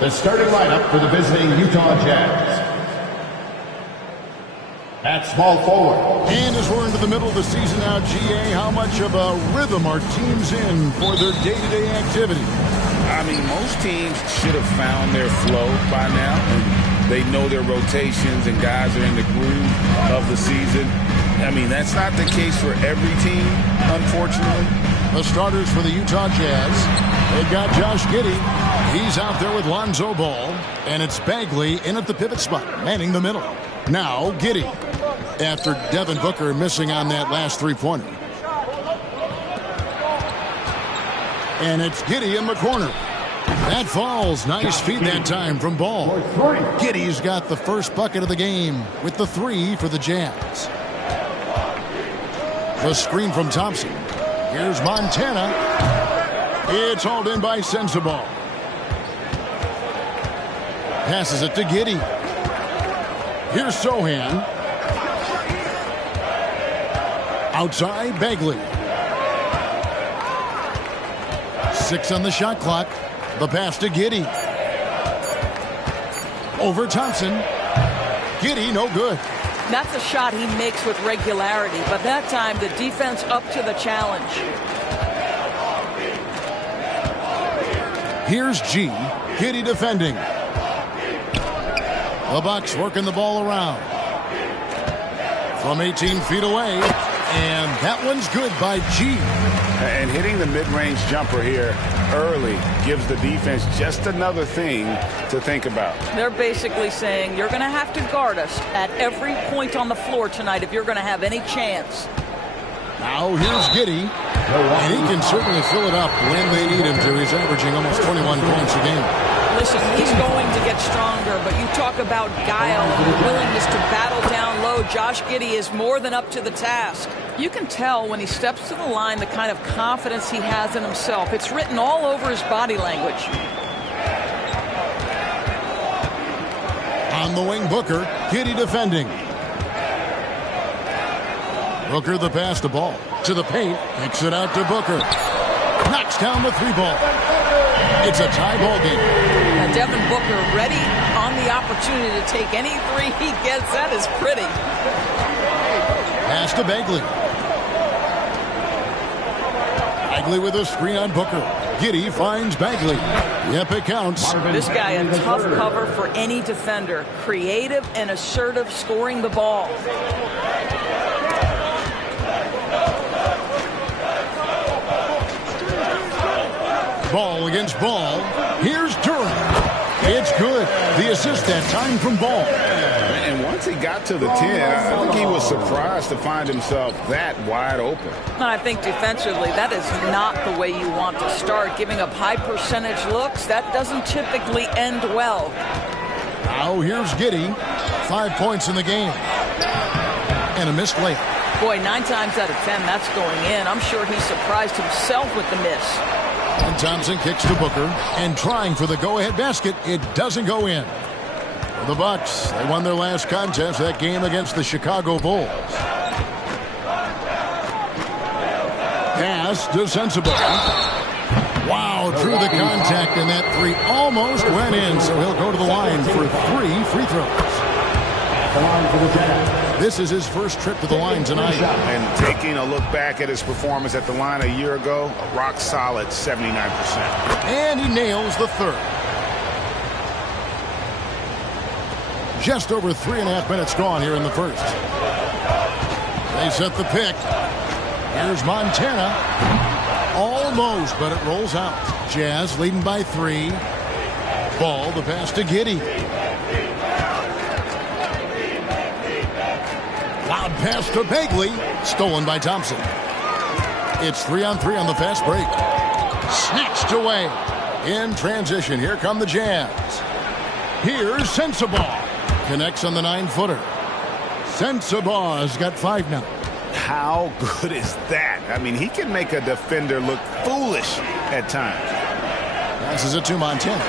The starting lineup for the visiting Utah Jazz. At small forward. And as we're into the middle of the season now, GA, how much of a rhythm are teams in for their day-to-day activity? I mean, most teams should have found their flow by now. And they know their rotations and guys are in the groove of the season. I mean, that's not the case for every team, unfortunately. The starters for the Utah Jazz. They've got Josh Giddey. He's out there with Lonzo Ball. And it's Bagley in at the pivot spot, manning the middle. Now Giddey, after Devin Booker missing on that last three-pointer. And it's Giddey in the corner. That falls. Nice feed that time from Ball. Giddey's got the first bucket of the game with the three for the Jazz. The screen from Thompson. Here's Montana. It's hauled in by Sensabaugh. Passes it to Giddey. Here's Sohan. Outside, Bagley. 6 on the shot clock. The pass to Giddey. Over Thompson. Giddey, no good. That's a shot he makes with regularity, but that time the defense up to the challenge. Here's G. Giddey defending. The Bucks working the ball around. From 18 feet away. And that one's good by G. And hitting the mid-range jumper here early gives the defense just another thing to think about. They're basically saying you're going to have to guard us at every point on the floor tonight if you're going to have any chance. Now here's Giddey. And he can certainly fill it up when they need him to. He's averaging almost 21 points a game. Listen, he's going to get stronger, but you talk about guile and willingness to battle down low. Josh Giddey is more than up to the task. You can tell when he steps to the line the kind of confidence he has in himself. It's written all over his body language. On the wing, Booker. Giddey defending. Booker the pass to Ball. To the paint. Kicks it out to Booker. Knocks down the three ball. It's a tie ball game. Now Devin Booker ready on the opportunity to take any three he gets. That is pretty. Pass to Bagley. Bagley with a screen on Booker. Giddey finds Bagley. Yep, it counts. This guy a tough cover for any defender. Creative and assertive scoring the ball. Ball against Ball. Here's Durham. It's good. The assist that time from Ball. And once he got to the 10, I think he was surprised to find himself that wide open. I think defensively, that is not the way you want to start. Giving up high percentage looks, that doesn't typically end well. Now here's Giddey. 5 points in the game. And a missed layup. Boy, 9 times out of 10, that's going in. I'm sure he surprised himself with the miss. And Thompson kicks to Booker. And trying for the go-ahead basket, it doesn't go in. For the Bucks, they won their last contest, that game against the Chicago Bulls. Pass to Sensabaugh. Wow, through the contact, and that three almost went in, so he'll go to the line for 3 free throws. The line for the Jazz. This is his first trip to the line tonight. And taking a look back at his performance at the line a year ago, a rock solid 79%. And he nails the third. Just over 3.5 minutes gone here in the first. They set the pick. Here's Montana. Almost, but it rolls out. Jazz leading by 3. Ball, the pass to Giddey. Loud pass to Bagley. Stolen by Thompson. It's 3-on-3 on the fast break. Snatched away. In transition, here come the Jazz. Here's Sensabaugh. Connects on the 9-footer. Sensabaugh's got 5 now. How good is that? I mean, he can make a defender look foolish at times. Passes it to Montana.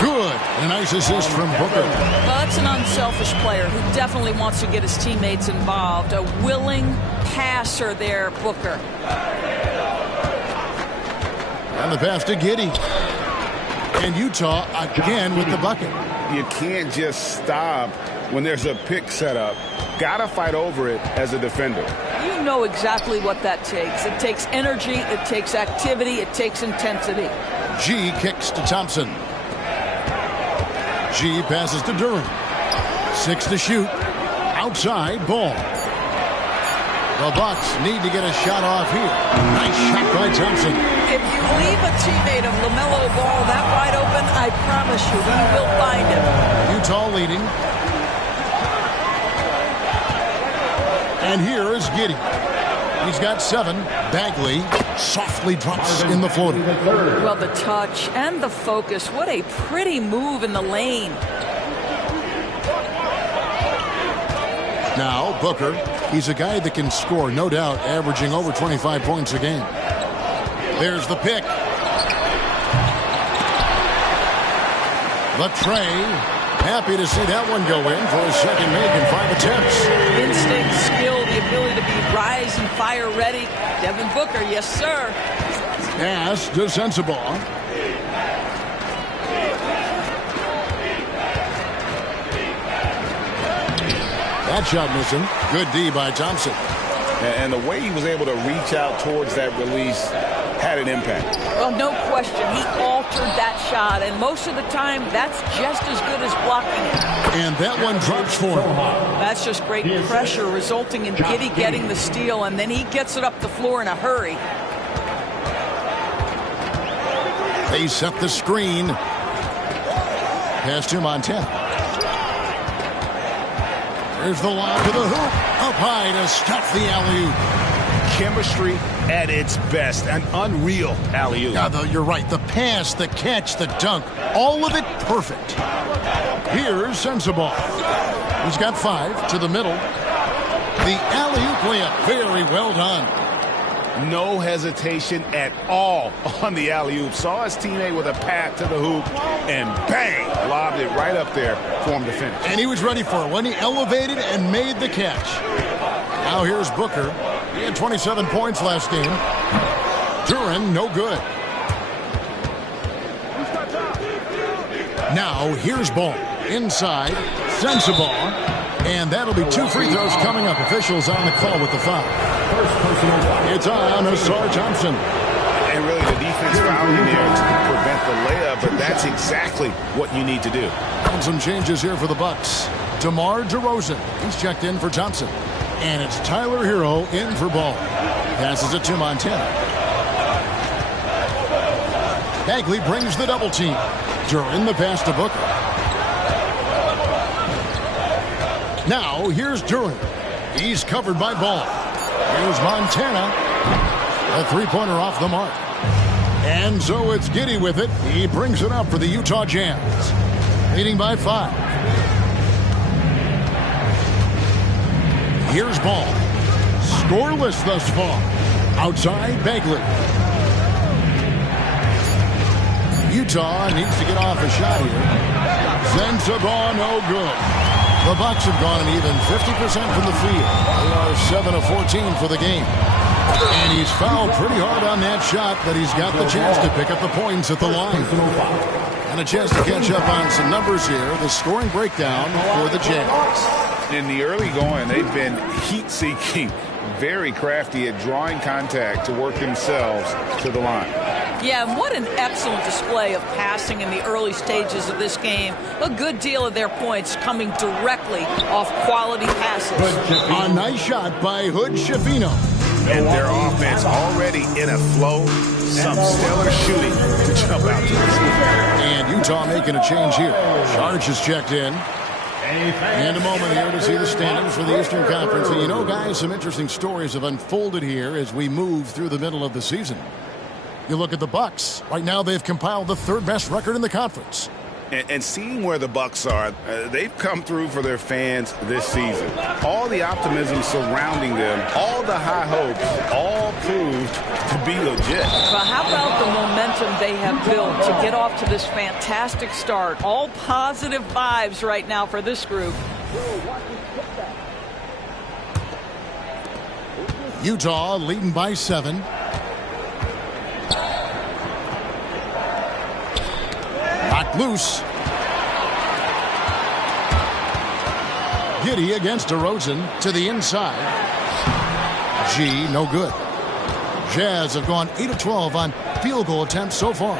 Good. A nice assist from Booker. Well, that's an unselfish player who definitely wants to get his teammates involved. A willing passer there, Booker. And the pass to Giddey. And Utah again with the bucket. You can't just stop when there's a pick set up. Gotta fight over it as a defender. You know exactly what that takes. It takes energy, it takes activity, it takes intensity. G kicks to Thompson. G passes to Durham. 6 to shoot. Outside, Ball. The Bucks need to get a shot off here. Nice shot by Thompson. If you leave a teammate of LaMelo Ball that wide open, I promise you, he will find him. Utah leading. And here is Giddey. He's got 7. Bagley softly drops in the floater. Well, the touch and the focus. What a pretty move in the lane. Now, Booker. He's a guy that can score, no doubt, averaging over 25 points a game. There's the pick. Latrey, happy to see that one go in for his second make in 5 attempts. Instinct, skill, the ability to be rise and fire ready. Devin Booker, yes, sir. Pass to Sensabaugh. That shot missing. Good D by Thompson. And the way he was able to reach out towards that release had an impact. Well, no question. He altered that shot, and most of the time, that's just as good as blocking it. And that one drops for him. That's just great pressure, resulting in Giddey getting the steal, and then he gets it up the floor in a hurry. They set the screen. Pass to Montana. There's the lob to the hoop. Up high to stuff the alley-oop. Chemistry at its best. An unreal alley-oop. Yeah, you're right. The pass, the catch, the dunk. All of it perfect. Here's Sensabaugh. He's got 5 to the middle. The alley-oop layup. Very well done. No hesitation at all on the alley-oop. Saw his teammate with a pat to the hoop, and bang, lobbed it right up there for him to finish. And he was ready for it when he elevated and made the catch. Now here's Booker. He had 27 points last game. Duran, no good. Now here's Ball. Inside, Sensabaugh. And that'll be 2 free throws coming up. Officials on the call with the foul. It's on Asar Thompson. And really the defense fouling there to prevent the layup, but that's exactly what you need to do. And some changes here for the Bucks. DeMar DeRozan, he's checked in for Thompson. And it's Tyler Hero in for Ball. Passes it to Montana. Bagley brings the double team. During the pass to Booker. Now here's Duran. He's covered by Ball. Here's Montana. A three-pointer off the mark. And so it's Giddey with it. He brings it up for the Utah Jazz. Leading by 5. Here's Ball. Scoreless thus far. Outside, Bagley. Utah needs to get off a shot here. Sensabaugh, no good. The Bucks have gone an even 50% from the field. They are 7 of 14 for the game. And he's fouled pretty hard on that shot, but he's got the chance to pick up the points at the line. And a chance to catch up on some numbers here. The scoring breakdown for the Jazz. In the early going, they've been heat-seeking, very crafty at drawing contact to work themselves to the line. Yeah, and what an excellent display of passing in the early stages of this game. A good deal of their points coming directly off quality passes. A nice shot by Hood Schifino. And their offense already in a flow. Some stellar shooting to jump out to this. And Utah making a change here. Sarge is checked in. And a moment here to see the standings for the Eastern Conference. And you know, guys, some interesting stories have unfolded here as we move through the middle of the season. You look at the Bucks. Right now, they've compiled the 3rd best record in the conference. And seeing where the Bucks are, they've come through for their fans this season. All the optimism surrounding them, all the high hopes, all proved to be legit. Well, how about the momentum they have built to get off to this fantastic start? All positive vibes right now for this group. Utah leading by 7. Loose. Giddey against DeRozan to the inside. G, no good. Jazz have gone 8 of 12 on field goal attempts so far.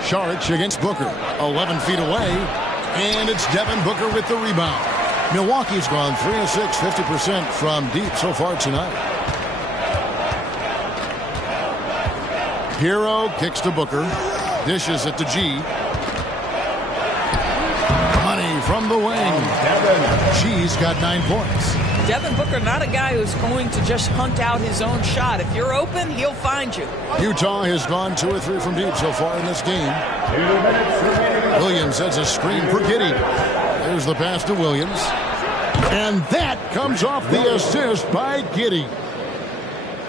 Saric against Booker. 11 feet away. And it's Devin Booker with the rebound. Milwaukee's gone 3 of 6, 50% from deep so far tonight. Hero kicks to Booker. Dishes it to G. Money from the wing. G's got 9 points. Devin Booker, not a guy who's going to just hunt out his own shot. If you're open, he'll find you. Utah has gone 2 or 3 from deep so far in this game. Williams has a screen for Giddey. There's the pass to Williams. And that comes off the assist by Giddey.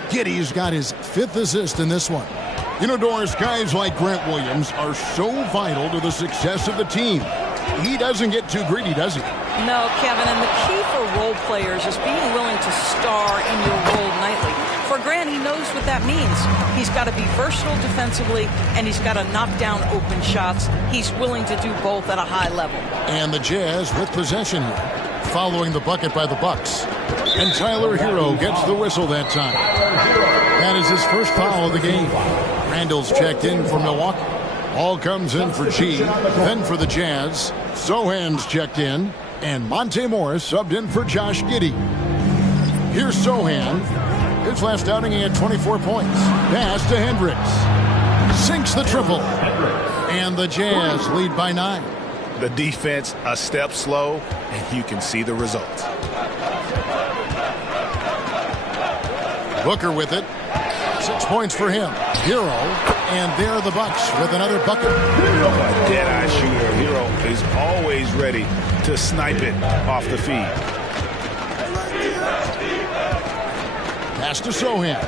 Giddey's got his 5th assist in this one. You know, Doris, guys like Grant Williams are so vital to the success of the team. He doesn't get too greedy, does he? No, Kevin, and the key for role players is being willing to star in your role nightly. For Grant, he knows what that means. He's got to be versatile defensively, and he's got to knock down open shots. He's willing to do both at a high level. And the Jazz with possession here, following the bucket by the Bucks. And Tyler Hero gets the whistle that time. That is his first foul of the game. Randall's checked in for Milwaukee. All comes in for G, then for the Jazz. Sohan's checked in, and Monte Morris subbed in for Josh Giddey. Here's Sohan. His last outing, he had 24 points. Pass to Hendricks. Sinks the triple. And the Jazz lead by 9. The defense a step slow, and you can see the result. Booker with it. 6 points for him. Hero. And there are the Bucks with another bucket. A dead-eye shooter. Hero is always ready to snipe it off the feed. Pass to Sohan.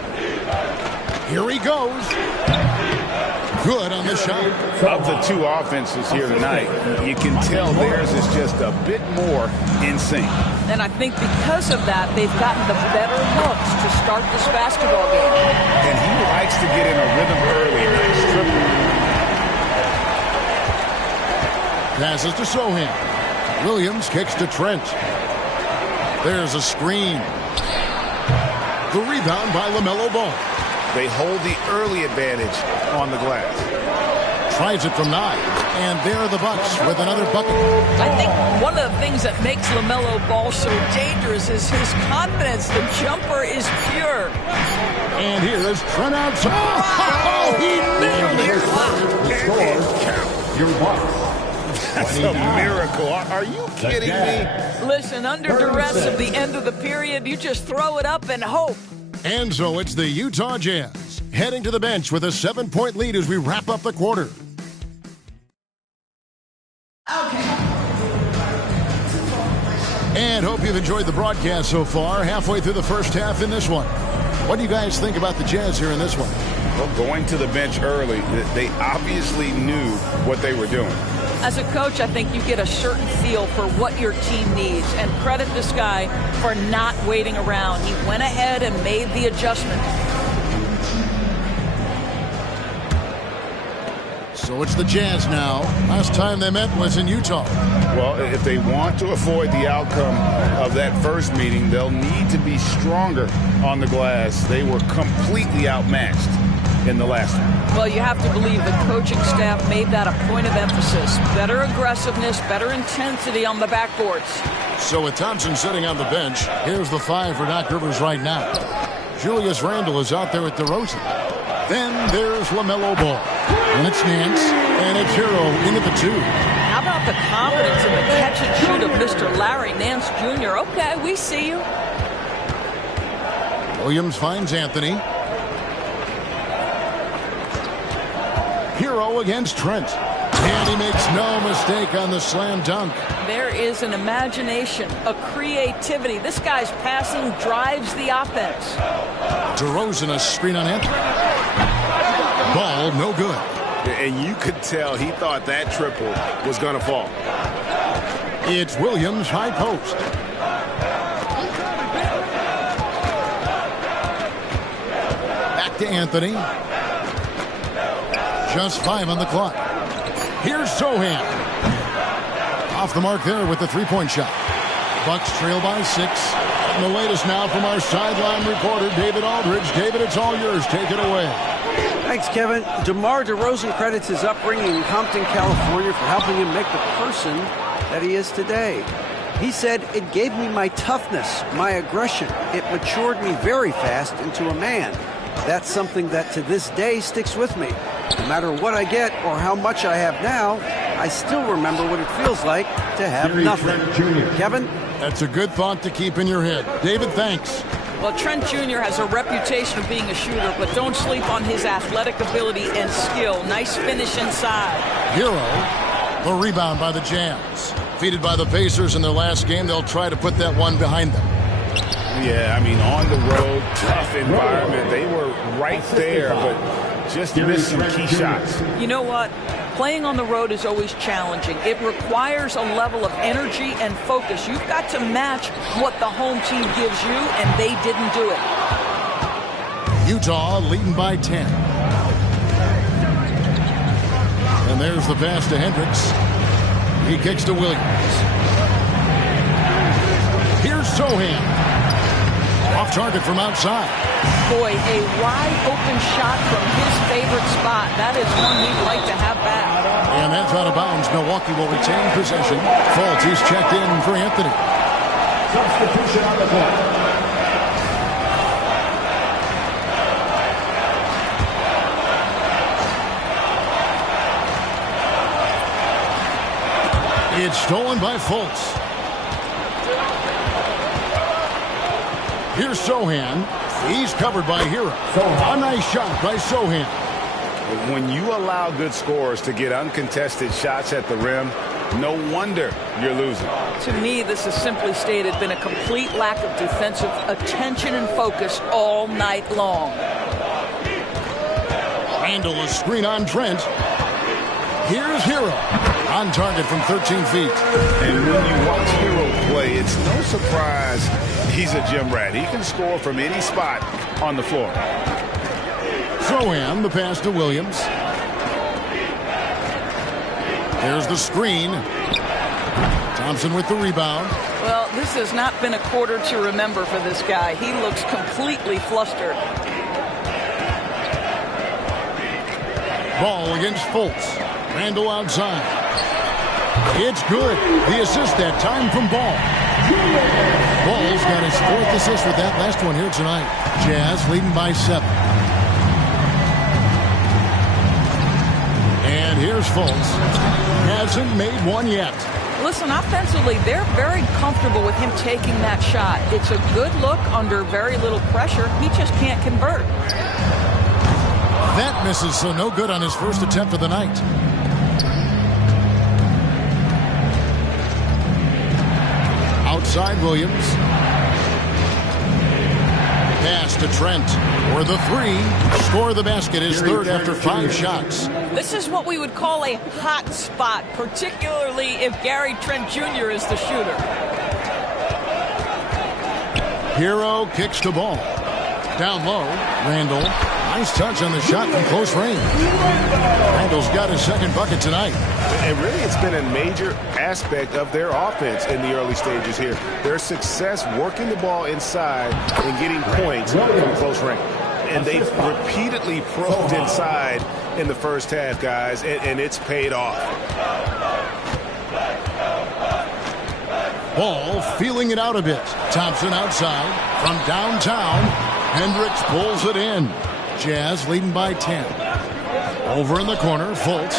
Here he goes. Good on the shot. Of the 2 offenses here tonight, you can tell theirs is just a bit more in sync. And I think because of that, they've gotten the better looks to start this basketball game. And he likes to get in a rhythm early. Nice triple. Passes to Sohan. Williams kicks to Trent. There's a screen. The rebound by LaMelo Ball. They hold the early advantage on the glass. Tries it from 9. And there are the Bucks with another bucket. I think one of the things that makes LaMelo Ball so dangerous is his confidence. The jumper is pure. And here is Trent outside. Oh, he nailed it. Your Bucks. That's a miracle. Are you kidding me? Listen, under duress of the end of the period, you just throw it up and hope. And so it's the Utah Jazz heading to the bench with a 7-point lead as we wrap up the quarter. And hope you've enjoyed the broadcast so far. Halfway through the first half in this one. What do you guys think about the Jazz here in this one? Well, going to the bench early, they obviously knew what they were doing. As a coach, I think you get a certain feel for what your team needs. And credit this guy for not waiting around. He went ahead and made the adjustment. So it's the Jazz now. Last time they met was in Utah. Well, if they want to avoid the outcome of that first meeting, they'll need to be stronger on the glass. They were completely outmatched in the last one. Well, you have to believe the coaching staff made that a point of emphasis. Better aggressiveness, better intensity on the backboards. So with Thompson sitting on the bench, here's the 5 for Doc Rivers right now. Julius Randle is out there with DeRozan. Then there's LaMelo Ball. And it's Nance. And it's Hero into the 2. How about the confidence in the catch and shoot of Mr. Larry Nance Jr.? Okay, we see you. Williams finds Anthony. Hero against Trent. And he makes no mistake on the slam dunk. There is an imagination, a creativity. This guy's passing drives the offense. DeRozan a screen on Anthony. Ball no good. And you could tell he thought that triple was going to fall. It's Williams high post. Back to Anthony. Just 5 on the clock. Here's Sohan. Off the mark there with the three-point shot. Bucks trail by 6. And the latest now from our sideline reporter, David Aldridge. David, it's all yours. Take it away. Thanks, Kevin. DeMar DeRozan credits his upbringing in Compton, California for helping him make the person that he is today. He said, "It gave me my toughness, my aggression. It matured me very fast into a man. That's something that to this day sticks with me. No matter what I get or how much I have now, I still remember what it feels like to have nothing." Kevin? That's a good thought to keep in your head. David, thanks. Well, Trent Jr. has a reputation of being a shooter, but don't sleep on his athletic ability and skill. Nice finish inside. Hero, the rebound by the Jazz. Defeated by the Pacers in their last game, they'll try to put that one behind them. Yeah, I mean, on the road, tough environment. They were right there, but just missed some key shots. You know what? Playing on the road is always challenging. It requires a level of energy and focus. You've got to match what the home team gives you, and they didn't do it. Utah leading by 10. And there's the pass to Hendricks. He kicks to Williams. Here's Sohan. Off target from outside. Boy, a wide-open shot from his favorite spot. That is one we'd like to have back. And that's out of bounds. Milwaukee will retain possession. Fultz, he's checked in for Anthony. Substitution on the court. It's stolen by Fultz. Here's Sohan. He's covered by Hero. A nice shot by Sohan. When you allow good scorers to get uncontested shots at the rim, no wonder you're losing. To me, this is simply stated been a complete lack of defensive attention and focus all night long. Handle a screen on Trent. Here's Hero. On target from 13 feet. And when you watch Hero play, it's no surprise he's a gym rat. He can score from any spot on the floor. Sohan, the pass to Williams. There's the screen. Thompson with the rebound. Well, this has not been a quarter to remember for this guy. He looks completely flustered. Ball against Fultz. Randall outside. It's good. The assist that time from Ball. Ball's got his 4th assist with that last one here tonight. Jazz leading by 7. And here's Fultz. Hasn't made one yet. Listen, offensively, they're very comfortable with him taking that shot. It's a good look under very little pressure. He just can't convert. That misses, so no good on his first attempt of the night. Outside Williams. Pass to Trent. For the 3. Score the basket. His 3rd after 5 shots. This is what we would call a hot spot, particularly if Gary Trent Jr. is the shooter. Hero kicks the ball. Down low. Randall. Nice touch on the shot from close range. Randall's got his 2nd bucket tonight. And really, it's been a major aspect of their offense in the early stages here. Their success working the ball inside and getting points from close range. And they've repeatedly probed inside in the first half, guys, and it's paid off. Ball feeling it out a bit. Thompson outside from downtown. Hendricks pulls it in. Jazz leading by 10. Over in the corner, Fultz.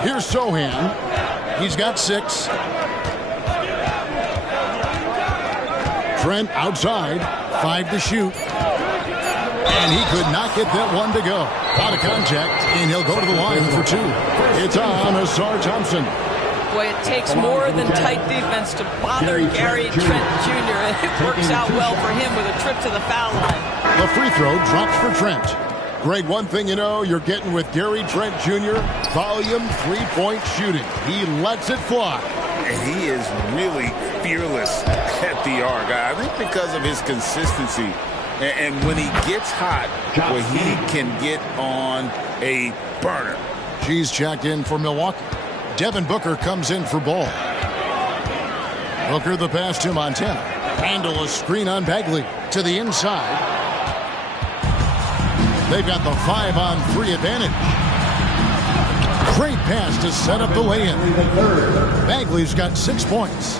Here's Sohan. He's got 6. Trent outside. 5 to shoot. And he could not get that one to go. Out of contact, and he'll go to the line for 2. It's on Asar Thompson. Boy, it takes more than tight defense to bother Gary Trent Jr. It works out well for him with a trip to the foul line. The free throw drops for Trent. Greg, one thing you know you're getting with Gary Trent Jr., volume 3-point shooting. He lets it fly. And he is really fearless at the arc. I think because of his consistency, And when he gets hot, where he can get on a burner. G's checked in for Milwaukee. Devin Booker comes in for Ball. Booker the pass to Montana. Handle a screen on Bagley to the inside. They've got the 5-on-3 advantage. Great pass to set up the lay-in. Bagley's got 6 points.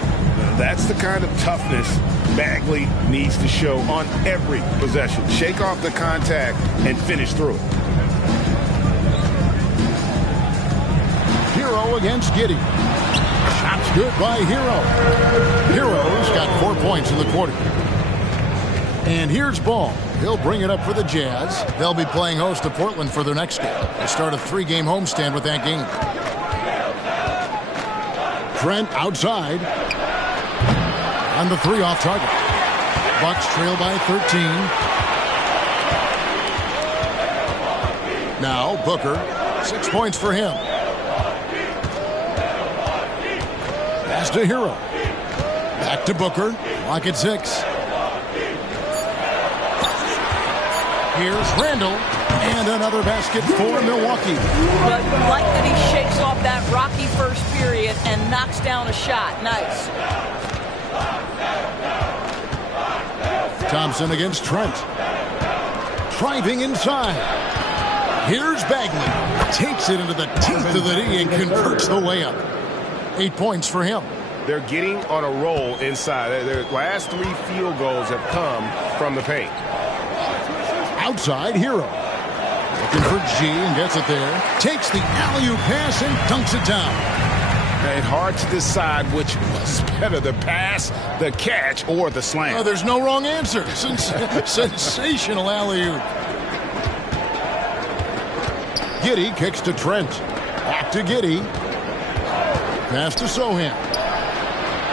That's the kind of toughness Bagley needs to show on every possession. Shake off the contact and finish through it. Hero against Giddey. Shot's good by Hero. Hero's got 4 points in the quarter. And here's Ball. He'll bring it up for the Jazz. They'll be playing host to Portland for their next game. They start a 3-game homestand with that game. Trent outside. On the 3 off target. Bucks trail by 13. Now Booker. 6 points for him. Pass to Hero. Back to Booker. Lock at 6. Here's Randall. And another basket for Milwaukee. But like that he shakes off that rocky first period and knocks down a shot. Nice. Thompson against Trent. Driving inside. Here's Bagley. Takes it into the teeth of the D and converts the layup. 8 points for him. They're getting on a roll inside. Their last 3 field goals have come from the paint. Outside, Hero. Looking for G and gets it there. Takes the alley-oop pass and dunks it down. And hard to decide which was better, the pass, the catch, or the slam. Oh, there's no wrong answer. Sensational alley-oop. Giddey kicks to Trent. Back to Giddey. Pass to Sohan.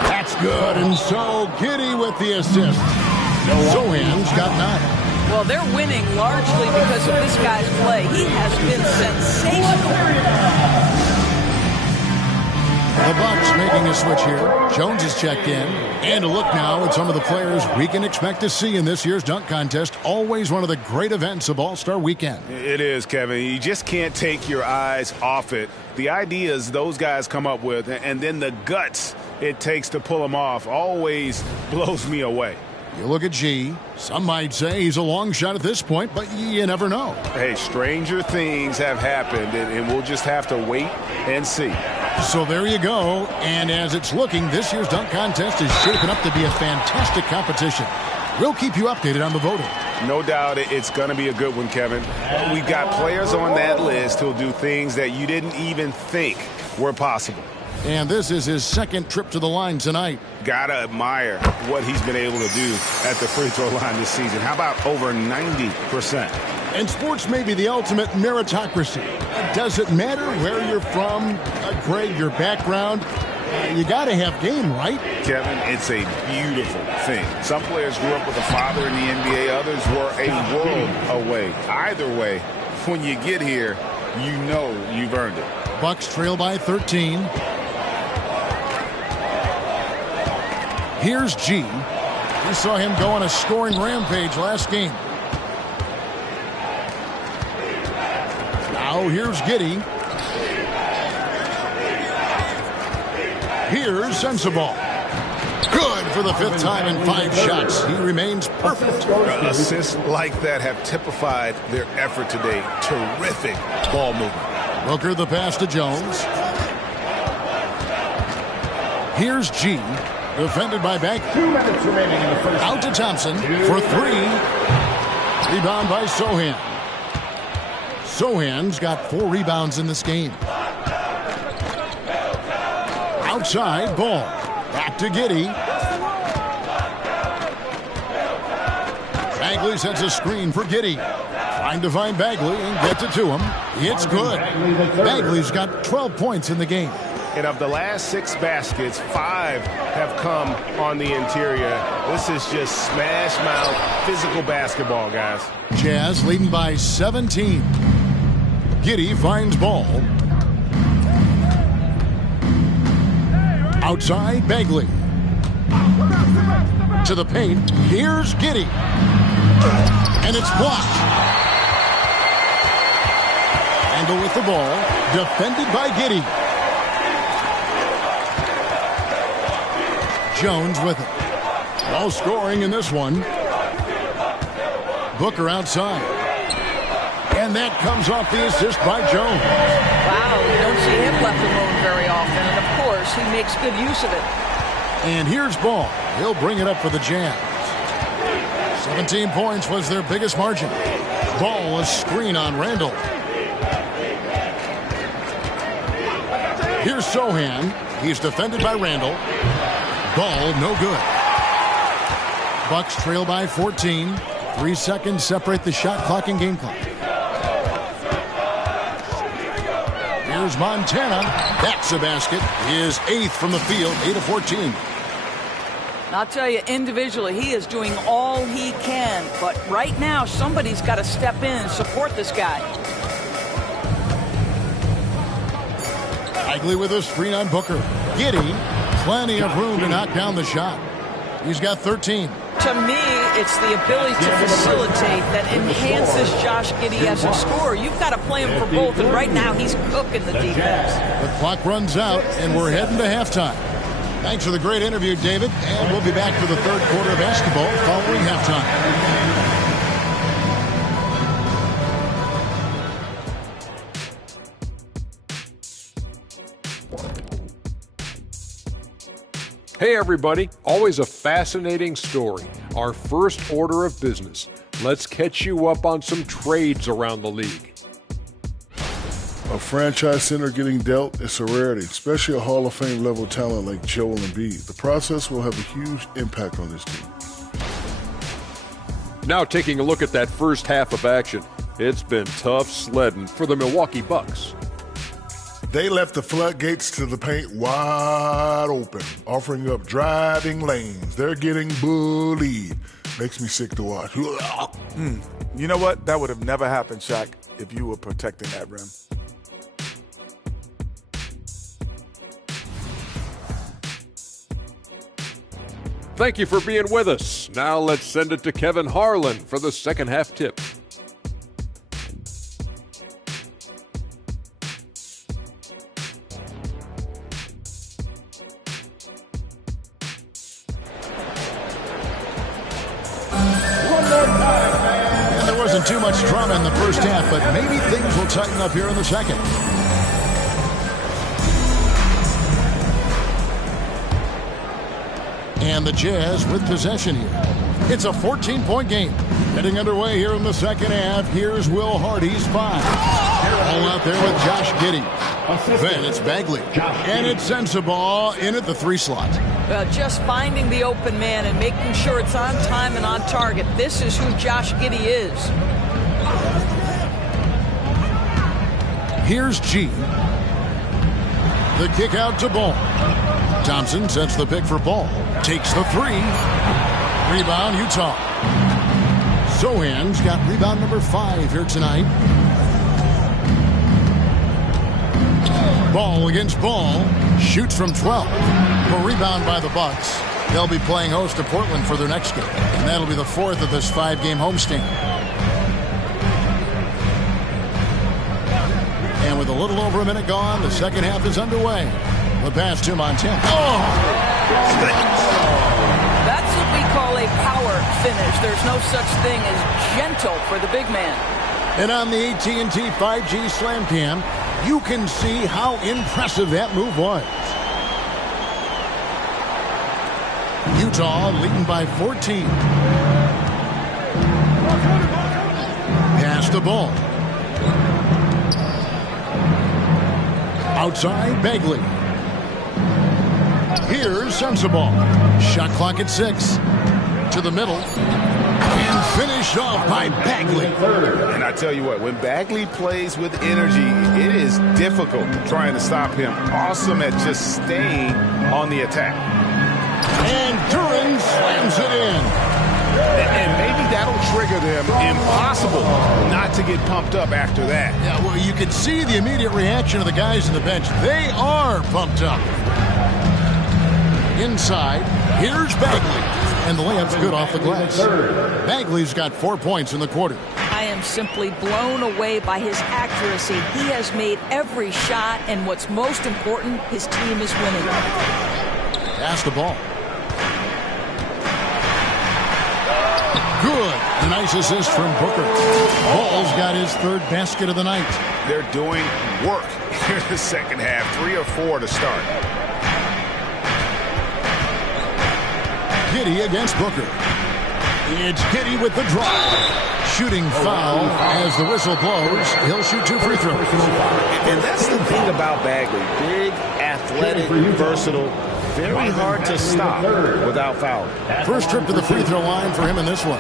That's good, and so Giddey with the assist. Sohan's got 9. Well, they're winning largely because of this guy's play. He has been sensational. The Bucks making a switch here. Jones is checked in. And a look now at some of the players we can expect to see in this year's dunk contest. Always one of the great events of All-Star Weekend. It is, Kevin. You just can't take your eyes off it. The ideas those guys come up with and then the guts it takes to pull them off always blows me away. You look at G. Some might say he's a long shot at this point, but you never know. Hey, stranger things have happened, and we'll just have to wait and see. So there you go. And as it's looking, this year's dunk contest is shaping up to be a fantastic competition. We'll keep you updated on the voting. No doubt it's going to be a good one, Kevin. We've got players on that list who'll do things that you didn't even think were possible. And this is his second trip to the line tonight. Gotta admire what he's been able to do at the free throw line this season. How about over 90%? And sports may be the ultimate meritocracy. Does it matter where you're from, Greg, your background? You got to have game, right? Kevin, it's a beautiful thing. Some players grew up with a father in the NBA. Others were a world away. Either way, when you get here, you know you've earned it. Bucks trail by 13. Here's G. We saw him go on a scoring rampage last game. Now here's Giddey. Here's Sensabaugh. Good for the 5th time in 5 shots. He remains perfect. Assists like that have typified their effort today. Terrific ball movement. Booker the pass to Jones. Here's G. Defended by Bagley. 2 minutes remaining in the first. Out to Thompson for 3. Rebound by Sohan. Sohan's got 4 rebounds in this game. Outside, Ball. Back to Giddey. Bagley sets a screen for Giddey. Trying to find Bagley and gets it to him. It's good. Bagley's got 12 points in the game. And of the last 6 baskets, 5 have come on the interior. This is just smash mouth physical basketball, guys. Jazz leading by 17. Giddey finds Ball. Outside, Bagley. To the paint. Here's Giddey. And it's blocked. Angle with the ball. Defended by Giddey. Jones with it. No scoring in this one. Booker outside. And that comes off the assist by Jones. Wow, you don't see him left alone very often. And, of course, he makes good use of it. And here's Ball. He'll bring it up for the Jazz. 17 points was their biggest margin. Ball, a screen on Randall. Here's Sohan. He's defended by Randall. Ball, no good. Bucks trail by 14. 3 seconds separate the shot clock and game clock. Here's Montana. That's a basket. His 8th from the field, 8 of 14. I'll tell you, individually, he is doing all he can. But right now, somebody's got to step in and support this guy. Bagley with a screen on Booker. Giddey, plenty of room to knock down the shot. He's got 13. To me, it's the ability to facilitate that enhances Josh Giddey as a scorer. You've got to play him for both, and right now he's cooking the defense. The clock runs out, and we're heading to halftime. Thanks for the great interview, David, and we'll be back for the third quarter of basketball following halftime. Hey everybody, always a fascinating story. Our first order of business. Let's catch you up on some trades around the league. A franchise center getting dealt is a rarity, especially a Hall of Fame level talent like Joel Embiid. The process will have a huge impact on this team. Now taking a look at that first half of action. It's been tough sledding for the Milwaukee Bucks. They left the floodgates to the paint wide open, offering up driving lanes. They're getting bullied. Makes me sick to watch. You know what? That would have never happened, Shaq, if you were protecting that rim. Thank you for being with us. Now let's send it to Kevin Harlan for the second half tip. And there wasn't too much drama in the first half, but maybe things will tighten up here in the second. And the Jazz with possession here. It's a 14-point game. Getting underway here in the second half. Here's Will Hardy's 5. All out there with Josh Giddey. Then it's Bagley. And it's Sensabaugh in at the 3 slot. Just finding the open man and making sure it's on time and on target. This is who Josh Giddey is. Here's G. The kick out to Ball. Thompson sets the pick for Ball. Takes the 3. Rebound, Utah. Sohan's got rebound number 5 here tonight. Ball against Ball. Shoots from 12. A rebound by the Bucks. They'll be playing host to Portland for their next game. And that'll be the 4th of this 5-game homestand. And with a little over a minute gone, the second half is underway. The pass to Montana. That's what we call a power finish. There's no such thing as gentle for the big man. And on the AT&T 5G Slam Cam, you can see how impressive that move was. Utah leading by 14. Pass the ball. Outside, Bagley. Here's Sensabaugh. Shot clock at 6. To the middle. And finished off by Bagley. And I tell you what, when Bagley plays with energy, it is difficult trying to stop him. Awesome at just staying on the attack. And Duran slams it in. And maybe that'll trigger them. Impossible not to get pumped up after that. Yeah, well, you can see the immediate reaction of the guys on the bench. They are pumped up. Inside, here's Bagley. And the layup's good off the glass. Bagley's got 4 points in the quarter. I am simply blown away by his accuracy. He has made every shot, and what's most important, his team is winning. Pass the ball. Good. A nice assist from Booker. Ball's got his third basket of the night. They're doing work here in the second half. 3 or 4 to start. Giddey against Booker. It's Giddey with the drive. Shooting foul as the whistle blows. He'll shoot 2 free throws. And that's the thing about Bagley. Big, athletic, versatile. Very hard to stop without fouling. First trip to the free throw line for him in this one.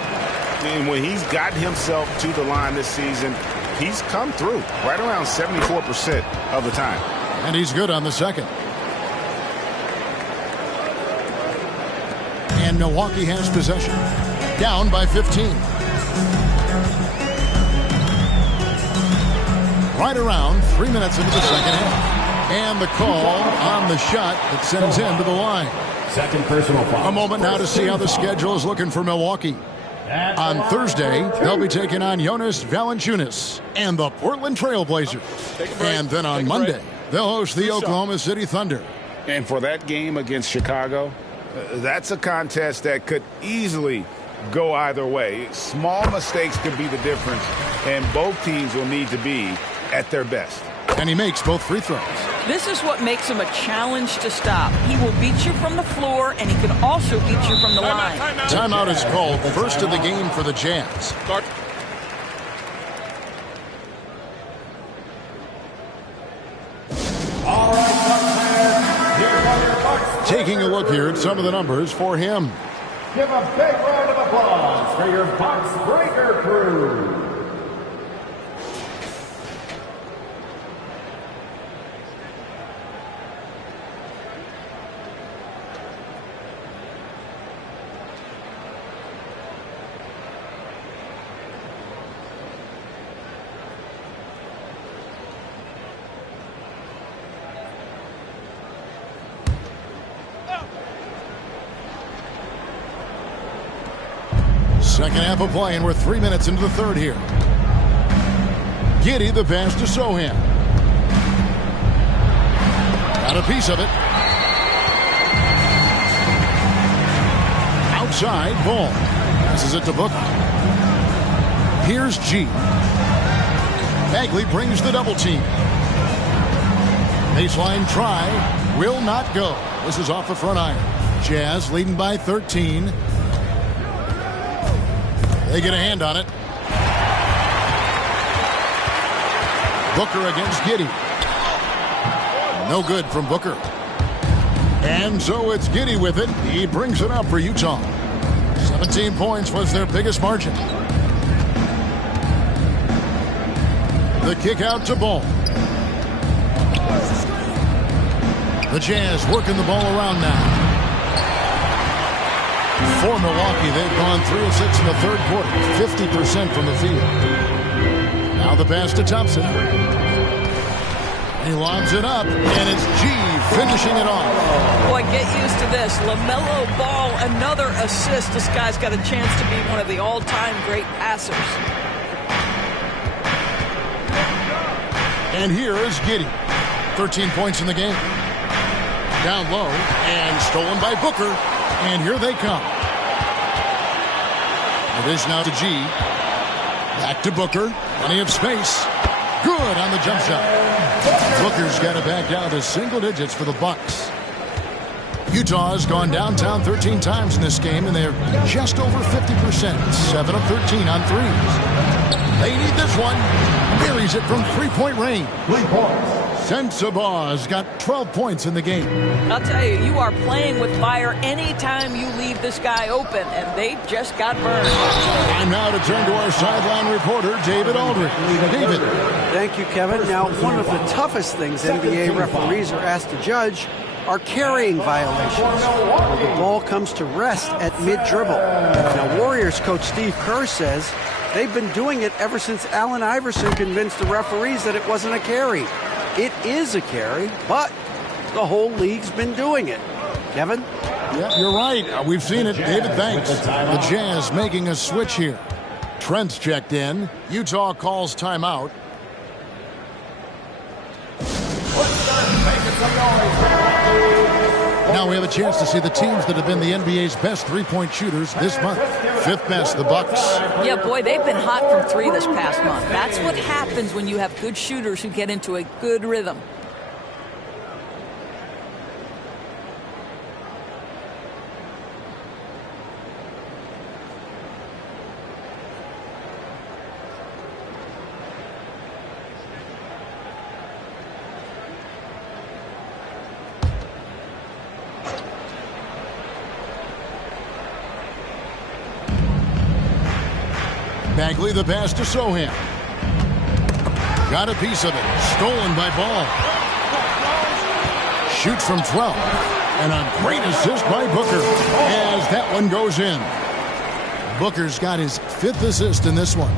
And when he's gotten himself to the line this season, he's come through right around 74% of the time. And he's good on the second. And Milwaukee has possession. Down by 15. Right around 3 minutes into the second half. And the call on the shot that sends him to the line. Second personal foul. A moment now to see how the schedule is looking for Milwaukee. On Thursday, they'll be taking on Jonas Valanciunas and the Portland Trail Blazers. And then on Monday, they'll host the Oklahoma City Thunder. And for that game against Chicago, that's a contest that could easily go either way. Small mistakes could be the difference, and both teams will need to be at their best. And he makes both free throws. This is what makes him a challenge to stop. He will beat you from the floor, and he can also beat you from the line. Timeout is called. First of the game for the Jazz. All right, Bucks fans, here's all your Bucks. Taking a look here at some of the numbers for him. Give a big round of applause for your Bucks Breaker crew. Second half of play, and we're 3 minutes into the third here. Giddey, the pass to Sohan. Got a piece of it. Outside, ball. Passes it to Booker. Here's G. Bagley brings the double team. Baseline try. Will not go. This is off the front iron. Jazz leading by 13. They get a hand on it. Booker against Giddey. No good from Booker. And so it's Giddey with it. He brings it up for Utah. 17 points was their biggest margin. The kick out to Ball. The Jazz working the ball around now. For Milwaukee, they've gone 3 of 6 in the third quarter, 50% from the field. Now the pass to Thompson. He lobs it up, and it's G finishing it off. Boy, get used to this. LaMelo Ball, another assist. This guy's got a chance to be one of the all-time great passers. And here is Giddey. 13 points in the game. Down low, and stolen by Booker. And here they come. It is now to G. Back to Booker. Plenty of space. Good on the jump shot. Booker's got it back down to single digits for the Bucks. Utah's gone downtown 13 times in this game, and they're just over 50%. 7 of 13 on threes. They need this one. Buries it from three-point range. 3 points. Sensabaugh's got 12 points in the game. I'll tell you, you are playing with fire anytime you leave this guy open, and they just got burned. Time now to turn to our sideline reporter, David Aldridge. David. Thank you, Kevin. Now, one of the toughest things NBA referees are asked to judge are carrying violations, where the ball comes to rest at mid-dribble. Now, Warriors coach Steve Kerr says they've been doing it ever since Allen Iverson convinced the referees that it wasn't a carry. It is a carry, but the whole league's been doing it. Kevin? Yeah, you're right. We've seen it. David, thanks. The Jazz making a switch here. Trent's checked in. Utah calls timeout. Now we have a chance to see the teams that have been the NBA's best three-point shooters this month. Fifth best, the Bucks. Yeah, boy, they've been hot from three this past month. That's what happens when you have good shooters who get into a good rhythm. Bagley, the pass to Sohan. Got a piece of it. Stolen by Ball. Shoots from 12. And a great assist by Booker as that one goes in. Booker's got his 5th assist in this one.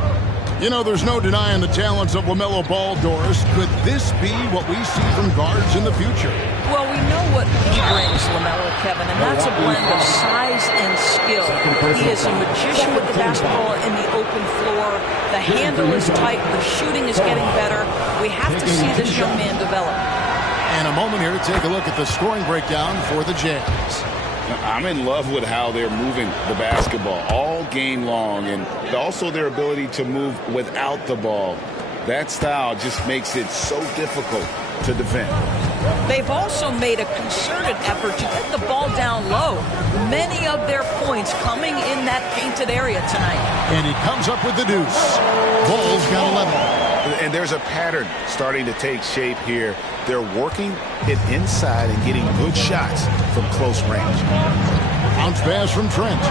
You know, there's no denying the talents of LaMelo Ball, Doris. Could this be what we see from guards in the future? Well, we know what he brings, LaMelo, Kevin, and that's a blend of size and skill. He is a magician with the basketball in the open floor. The handle is tight. The shooting is getting better. We have to see this young man develop. And a moment here to take a look at the scoring breakdown for the Jazz. I'm in love with how they're moving the basketball all game long, and also their ability to move without the ball. That style just makes it so difficult to defend. They've also made a concerted effort to get the ball down low. Many of their points coming in that painted area tonight. And he comes up with the deuce. Ball's got 11. And there's a pattern starting to take shape here. They're working it inside and getting good shots from close range. Bounce pass from Trent.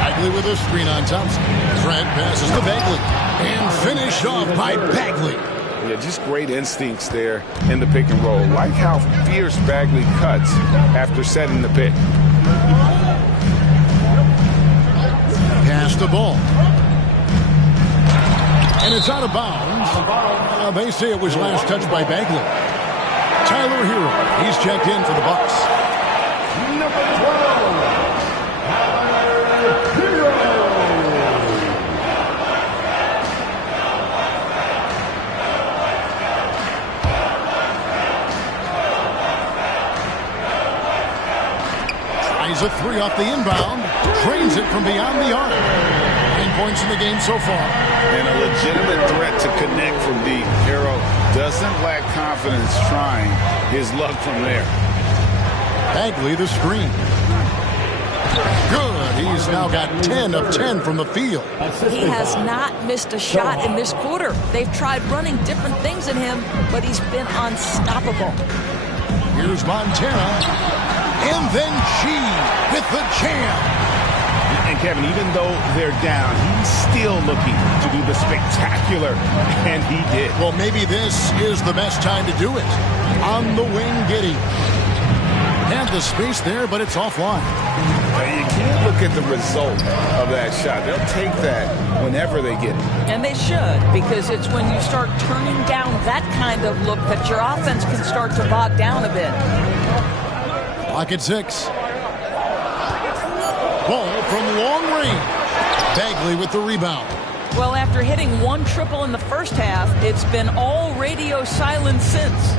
Bagley with a screen on Thompson. Trent passes to Bagley. And finished off by Bagley. Yeah, just great instincts there in the pick and roll. Like how fierce Bagley cuts after setting the pick. Pass the ball. And it's out of bounds. They say it was last touched by Bagley. Tyler Hero, he's checked in for the Bucks. Number 12, Tyler Hero. Tries a three off the inbound. Trains it from beyond the arc. 9 points in the game so far. And a legitimate threat to connect from deep. Hero doesn't lack confidence trying his luck from there. Bagley the screen. Good. He's now got 10 of 10 from the field. He has not missed a shot in this quarter. They've tried running different things at him, but he's been unstoppable. Here's Montana. And then G with the jam. And Kevin, even though they're down, he's still looking to do the spectacular, and he did. Well, maybe this is the best time to do it. On the wing, Giddey. Had the space there, but it's offline. You can't look at the result of that shot. They'll take that whenever they get it. And they should, because it's when you start turning down that kind of look that your offense can start to bog down a bit. Clock at 6. Ball from long range. Bagley with the rebound. Well, after hitting one triple in the first half, it's been all radio silence since.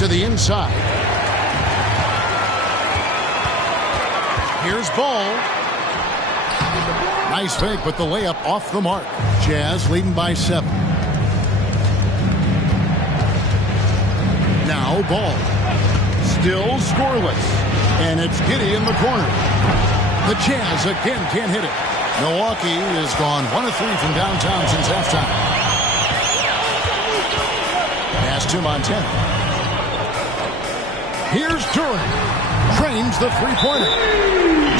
To the inside. Here's Ball. Nice fake, but the layup off the mark. Jazz leading by 7. Now Ball. Still scoreless. And it's Giddey in the corner. The Jazz again can't hit it. Milwaukee has gone 1 of 3 from downtown since halftime. Pass to Montana. Here's Turing. Trains the three-pointer.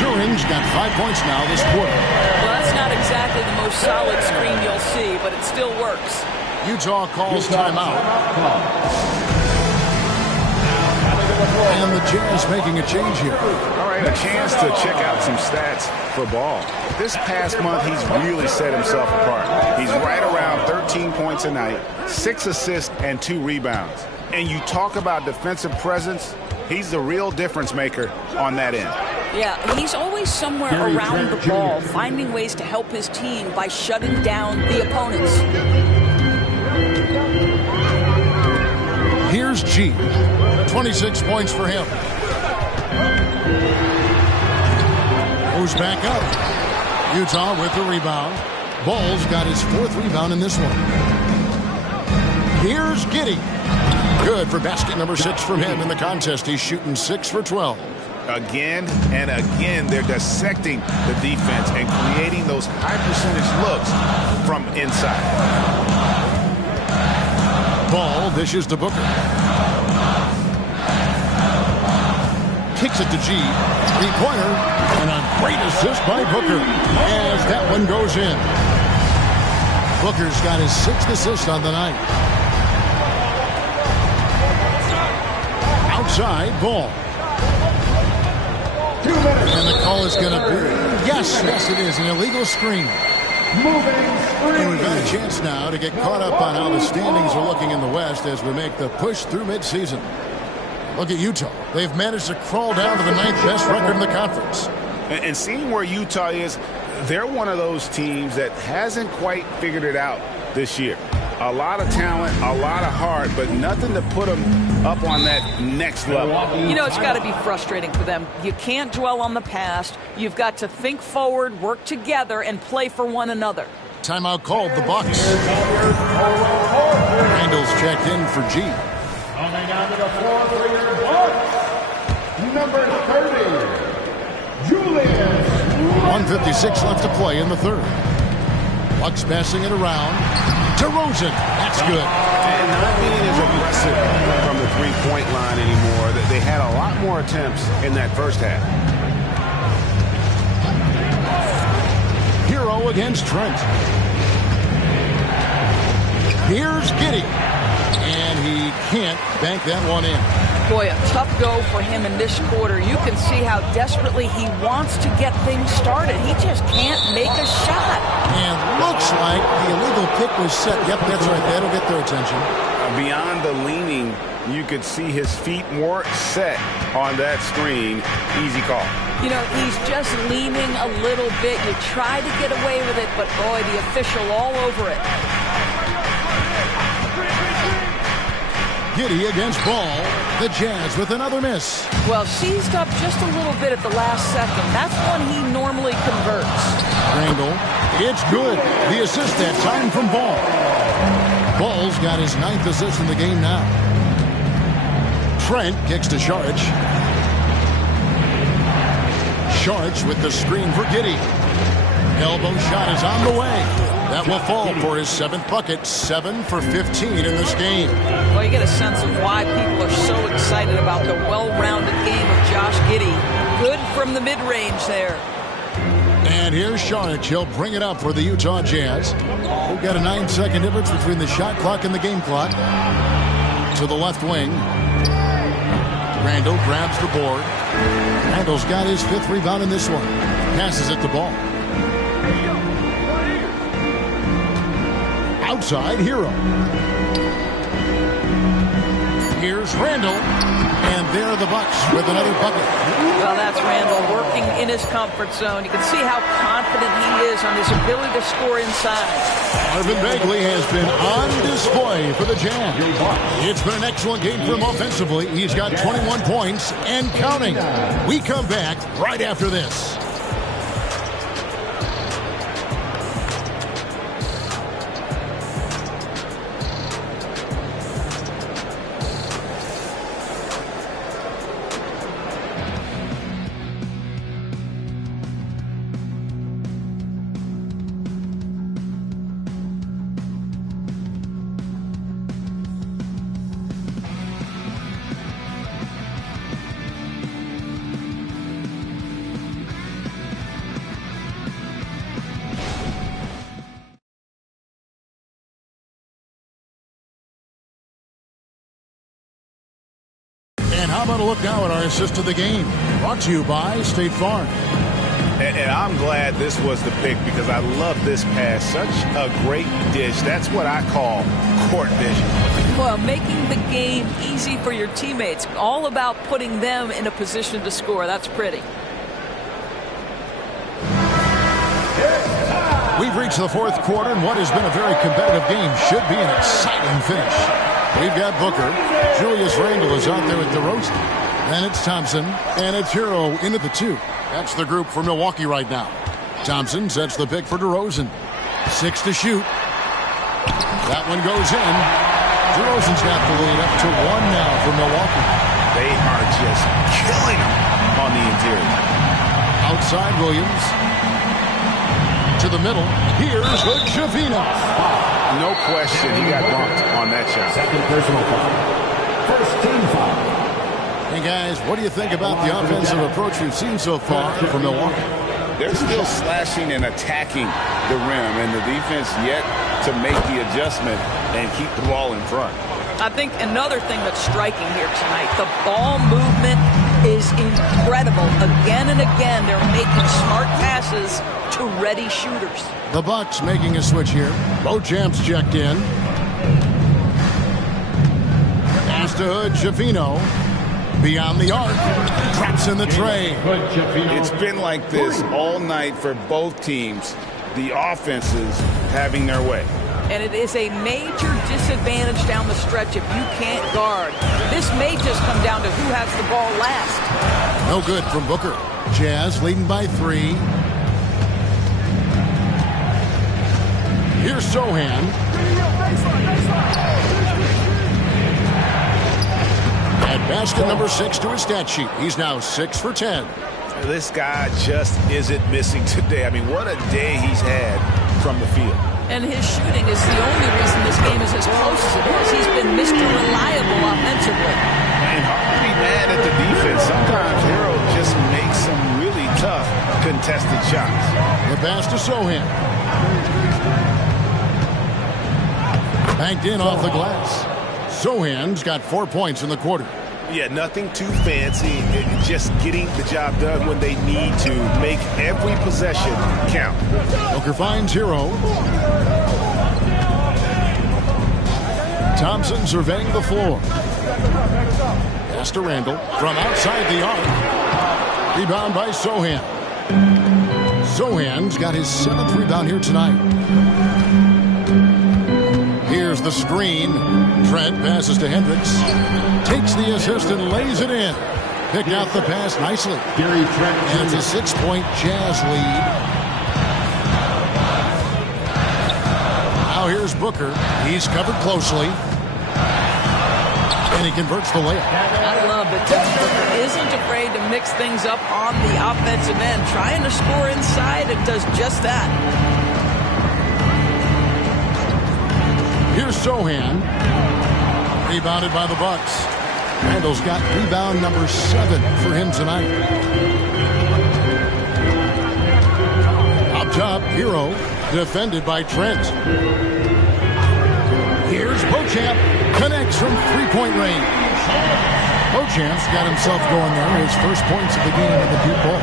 Turing's got 5 points now this quarter. Well, that's not exactly the most solid screen you'll see, but it still works. Utah calls timeout. And the Jazz making a change here. All right, a chance to check out some stats for Ball. This past month, he's really set himself apart. He's right around 13 points a night, 6 assists, and 2 rebounds. And you talk about defensive presence, He's the real difference maker on that end. Yeah, he's always somewhere around the ball, finding ways to help his team by shutting down the opponents. Here's G. 26 points for him. Moves back up. Utah with the rebound. Ball's got his 4th rebound in this one. Here's Giddey. Good for basket number 6 from him in the contest. He's shooting 6 for 12. Again and again, they're dissecting the defense and creating those high percentage looks from inside. Ball dishes to Booker. Kicks it to G. 3-pointer. And a great assist by Booker as that one goes in. Booker's got his 6th assist on the night. Outside, Ball. And the call is going to be, yes, it is, an illegal screen. And we've got a chance now to get caught up on how the standings are looking in the West as we make the push through midseason. Look at Utah. They've managed to crawl down to the 9th best record in the conference. And seeing where Utah is, they're one of those teams that hasn't quite figured it out this year. A lot of talent, a lot of heart, but nothing to put them up on that next level. You know, it's got to be frustrating for them. You can't dwell on the past. You've got to think forward, work together, and play for one another. Timeout called the Bucks. Randall's checked in for G. Coming onto the floor for your Bucks, number 30, Julius. 1:56 left to play in the 3rd. Bucks passing it around. DeRozan. That's good. And not being as aggressive from the three-point line anymore. They had a lot more attempts in that first half. Hero against Trent. Here's Giddey. And he can't bank that one in. Boy, a tough go for him in this quarter. You can see how desperately he wants to get things started. He just can't make a shot. And looks like the illegal pick was set. Yep, that's right. That'll get their attention. Beyond the leaning, you could see his feet more set on that screen. Easy call. You know, he's just leaning a little bit. You try to get away with it, but boy, the official all over it. Giddey against Ball. The Jazz with another miss. Well, seized up just a little bit at the last second. That's when he normally converts. Randall. It's good. The assist that time from Ball. Ball's got his 9th assist in the game now. Trent kicks to Saric. Saric with the screen for Giddey. Elbow shot is on the way. That will fall for his 7th bucket. 7 for 15 in this game. Well, you get a sense of why people are so excited about the well-rounded game of Josh Giddey. Good from the mid-range there. And here's Saric. He'll bring it up for the Utah Jazz. We've got a 9-second difference between the shot clock and the game clock. To the left wing. Randall grabs the board. Randall's got his 5th rebound in this one. Passes it to Ball. Outside, Hero. Here's Randall. And there are the Bucks with another bucket. Well, that's Randall working in his comfort zone. You can see how confident he is on his ability to score inside. Marvin Bagley has been on display for the Jazz. It's been an excellent game for him offensively. He's got 21 points and counting. We come back right after this. And how about a look now at our assist of the game? Brought to you by State Farm. And I'm glad this was the pick because I love this pass. Such a great dish. That's what I call court vision. Well, making the game easy for your teammates. All about putting them in a position to score. That's pretty. We've reached the fourth quarter, and what has been a very competitive game should be an exciting finish. We've got Booker. Julius Randle is out there at DeRozan. Then it's Thompson, and it's Hero into the 2. That's the group for Milwaukee right now. Thompson sets the pick for DeRozan. 6 to shoot. That one goes in. DeRozan's got the lead up to 1 now for Milwaukee. They are just killing them on the interior. Outside Williams. To the middle. Here's Hood-Schifino. No question he got bumped on that shot. Second personal foul. First team foul. Hey, guys, what do you think about the offensive approach we've seen so far from Milwaukee? They're still slashing and attacking the rim, and the defense yet to make the adjustment and keep the ball in front. I think another thing that's striking here tonight, the ball movement is incredible. Again and again, they're making smart passes to ready shooters. The Bucks making a switch here. Beauchamp's checked in. Pass to Hood-Schifino. Beyond the arc. Traps in the tray. It's been like this all night for both teams. The offenses having their way. And it is a major disadvantage down the stretch if you can't guard. This may just come down to who has the ball last. No good from Booker. Jazz leading by 3. Here's Sohan. At basket number 6 to his stat sheet. He's now 6 for 10. This guy just isn't missing today. I mean, what a day he's had from the field. And his shooting is the only reason this game is as close as it is. He's been Mr. Reliable offensively. And hard to be mad at the defense. Sometimes Hero just makes some really tough contested shots. The pass to Sohan. Banked in off the glass. Sohan's got 4 points in the quarter. Yeah, nothing too fancy. Just getting the job done when they need to. Make every possession count. Booker finds Hero. Thompson surveying the floor. Pass to Randle from outside the arc. Rebound by Sohan. Sohan's got his 7th rebound here tonight. Here's the screen. Trent passes to Hendricks. Takes the assist and lays it in. Picked out the pass nicely. And it's a 6-point Jazz lead. Now here's Booker. He's covered closely. And he converts the layup. I love it. Booker isn't afraid to mix things up on the offensive end. Trying to score inside and does just that. Here's Sohan. Rebounded by the Bucks. Randall's got rebound number 7 for him tonight. Up top, Hero. Defended by Trent. Here's Beauchamp. Connects from 3-point range. Beauchamp's got himself going there. His first points of the game in the deep ball.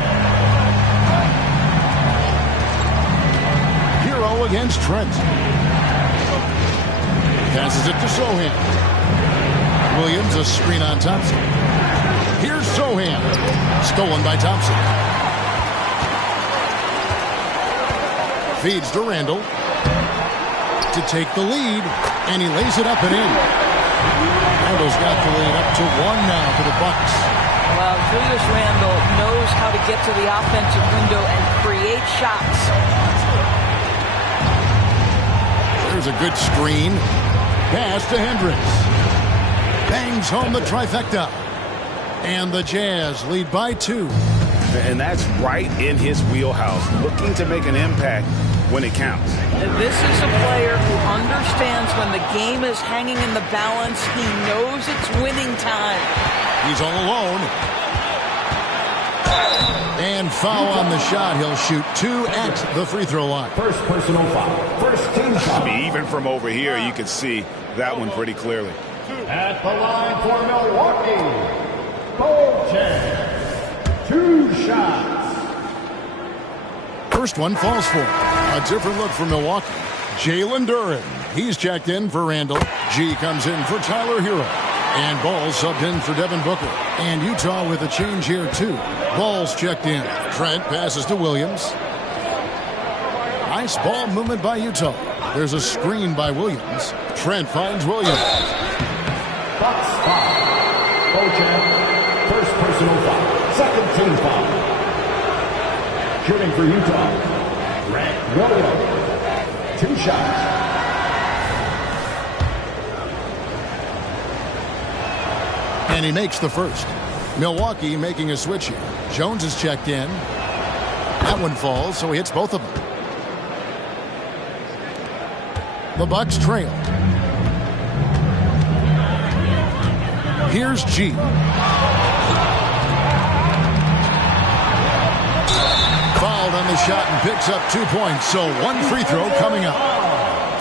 Hero against Trent. Passes it to Sohan. Williams, a screen on Thompson. Here's Sohan. Stolen by Thompson. Feeds to Randle. To take the lead. And he lays it up and in. Randle's got the lead up to 1 now for the Bucks. Well, Julius Randle knows how to get to the offensive window and create shots. There's a good screen. Pass to Hendricks. Bangs home the trifecta. And the Jazz lead by 2. And that's right in his wheelhouse. Looking to make an impact when it counts. This is a player who understands when the game is hanging in the balance. He knows it's winning time. He's all alone. And foul on the shot. He'll shoot 2 at the free throw line. First personal foul. First team foul. I mean, even from over here, you can see that one pretty clearly. At the line for Milwaukee, Beauchamp. 2 shots. First one falls for him. A different look for Milwaukee. Jalen Duren. He's checked in for Randall. G comes in for Tyler Hero. And Ball subbed in for Devin Booker. And Utah with a change here, too. Ball's checked in. Trent passes to Williams. Nice ball movement by Utah. There's a screen by Williams. Trent finds Williams. Bucks foul. Bojan, first personal foul. Second team foul. Shooting for Utah, Grant Williams. 2 shots. And he makes the first. Milwaukee making a switch here. Jones is checked in. That one falls, so he hits both of them. The Bucks trail. Here's G. Fouled on the shot and picks up 2 points. So 1 free throw coming up.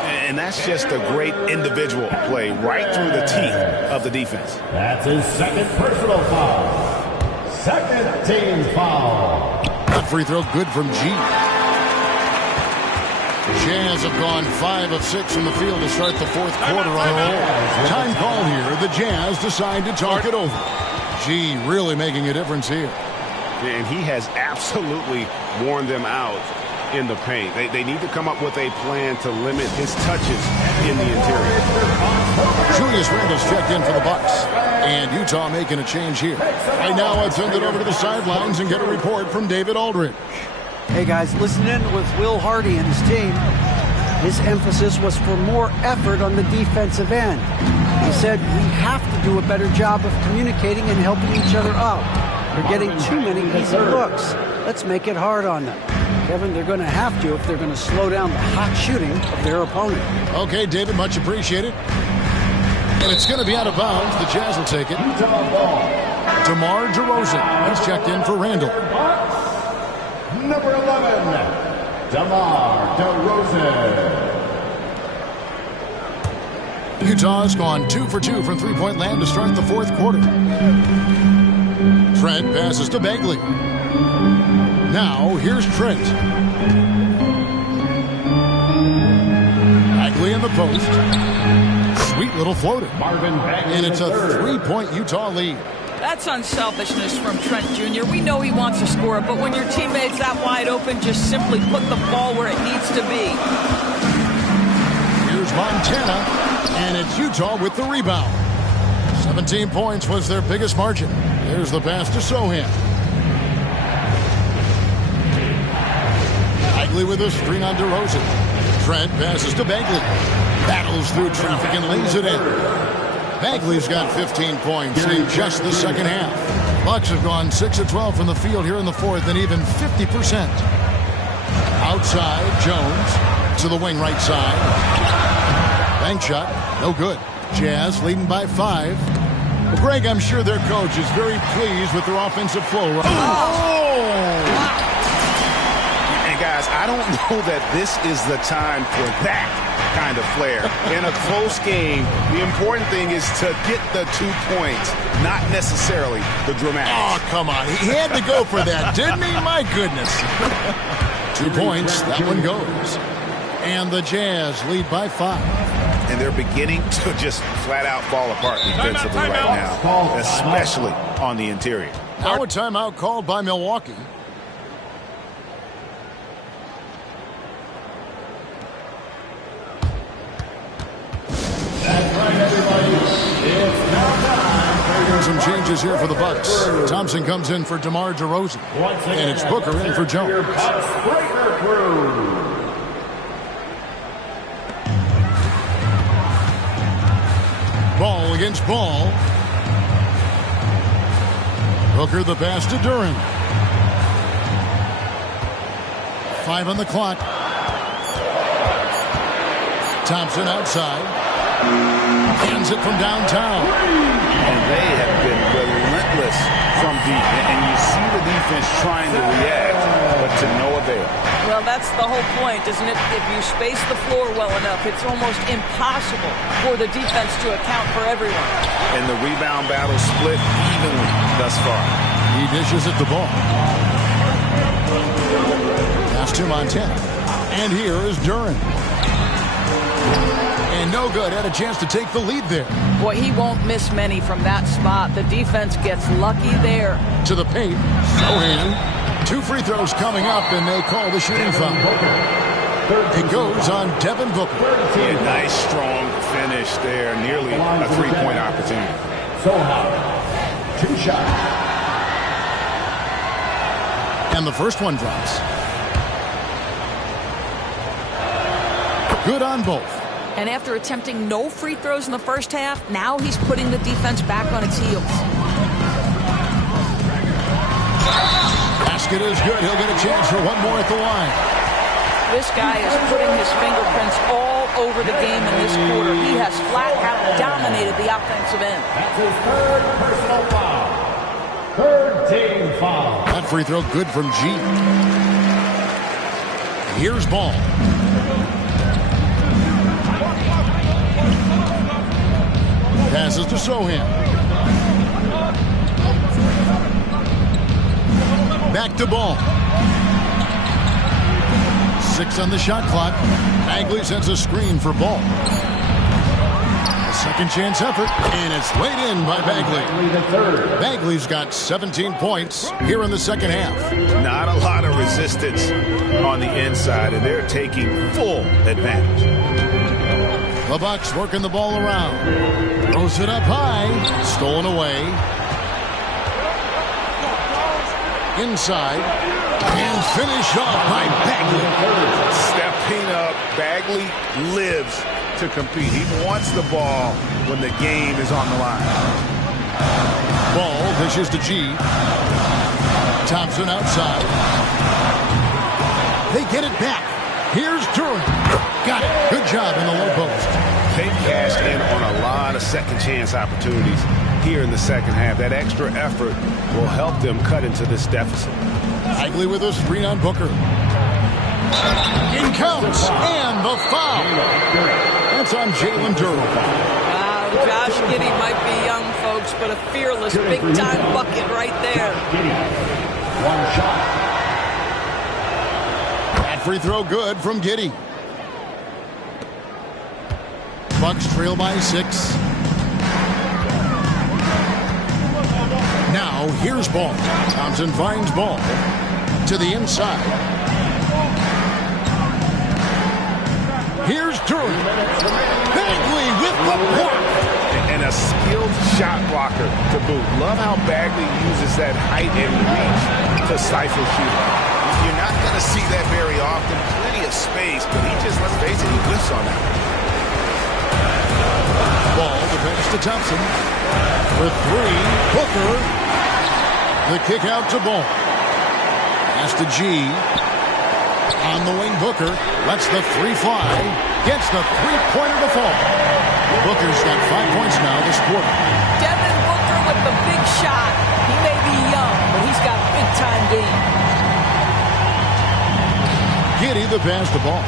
And that's just a great individual play right through the teeth of the defense. That's his second personal foul. Second team foul. That free throw good from G. Jazz have gone 5 of 6 from the field to start the fourth quarter on a roll. Time call here. The Jazz decide to talk it over. G really making a difference here. And he has absolutely worn them out in the paint. They need to come up with a plan to limit his touches in the interior. Julius Randle's checked in for the Bucks. And Utah making a change here. Right now, I'll send it over to the sidelines and get a report from David Aldridge. Hey guys, listen in with Will Hardy and his team. His emphasis was for more effort on the defensive end. He said we have to do a better job of communicating and helping each other out. They're getting too many easy looks. Let's make it hard on them. Kevin, they're going to have to if they're going to slow down the hot shooting of their opponent. Okay, David, much appreciated. And it's going to be out of bounds. The Jazz will take it. DeMar DeRozan. He's checked in for Randall. Number 11, DeMar DeRozan. Utah's gone 2 for 2 from three-point land to start the fourth quarter. Trent passes to Bagley. Now, here's Trent. Bagley in the post. Sweet little floater. And it's a 3-point Utah lead. That's unselfishness from Trent Jr. We know he wants to score, but when your teammate's that wide open, just simply put the ball where it needs to be. Here's Montana, and it's Utah with the rebound. 17 points was their biggest margin. There's the pass to Sohan. Bagley with a screen on DeRozan. Trent passes to Bagley. Battles through traffic and lays it in. Bagley's got 15 points in just the second half. Bucks have gone 6 of 12 from the field here in the fourth and even 50%. Outside, Jones to the wing right side. Bank shot, no good. Jazz leading by 5. Well, Greg, I'm sure their coach is very pleased with their offensive flow. And guys, I don't know that this is the time for that kind of flair. In a close game, the important thing is to get the 2 points, not necessarily the dramatics. Oh, come on. He had to go for that, didn't he? My goodness. 2 points. That one goes. And the Jazz lead by 5. And they're beginning to just flat out fall apart defensively right now, especially on the interior. Now a timeout called by Milwaukee. That's right, everybody. It's now time. Some changes here for the Bucks. Thompson comes in for DeMar DeRozan. And it's Booker in for Jones. Bucks breaker crew. Ball against ball. Booker the pass to Duren. 5 on the clock. Thompson outside. Hands it from downtown. And they have been relentless from deep. And you see the defense trying to react, but to no avail. Well, that's the whole point, isn't it? If you space the floor well enough, it's almost impossible for the defense to account for everyone. And the rebound battle split evenly thus far. He dishes it the ball. Pass to Montana. And here is Duren. And no good. Had a chance to take the lead there. Boy, he won't miss many from that spot. The defense gets lucky there. To the paint. Sohan. 2 free throws coming up, and they call the shooting foul. It goes on Devin Booker. Yeah, nice, strong finish there. Nearly a three-point opportunity. Sohan. 2 shots. And the first one drops. Good on both. And after attempting no free throws in the first half, now he's putting the defense back on its heels. Basket is good. He'll get a chance for one more at the line. This guy is putting his fingerprints all over the game in this quarter. He has flat out dominated the offensive end. That's his 3rd personal foul. 3rd team foul. That free throw good from G. Here's Ball. Passes to Sohan. Back to Ball. 6 on the shot clock. Bagley sends a screen for Ball. A second chance effort, and it's laid in by Bagley. Bagley's got 17 points here in the second half. Not a lot of resistance on the inside, and they're taking full advantage. The Bucks working the ball around. Throws it up high. Stolen away. Inside. And finished off by Bagley. Stepping up, Bagley lives to compete. He wants the ball when the game is on the line. Ball dishes to G. Thompson outside. They get it back. Here's Duran. Got it. Good job in the low post. They cashed in on a lot of second chance opportunities here in the second half. That extra effort will help them cut into this deficit. Bagley with a screen on Booker. In counts. And the foul. That's on Jalen Duran. Wow, Josh Giddey might be young, folks, but a fearless big-time bucket right there. One shot. That free throw good from Giddey. Bucks trail by 6. Now here's Ball. Thompson finds Ball to the inside. Here's Duran. Bagley with the block. And a skilled shot blocker to boot. Love how Bagley uses that height and reach to stifle shooting. You're not going to see that very often. Plenty of space, but he just, let's face it, he whiffs on that. Ball defends to Thompson. For 3, Booker. The kick out to Ball. Pass to G. On the wing, Booker lets the 3 fly. Gets the 3-pointer to fall. Booker's got 5 points now this quarter. Devin Booker with the big shot. He may be young, but he's got big-time game. Giddey the pass to Ball.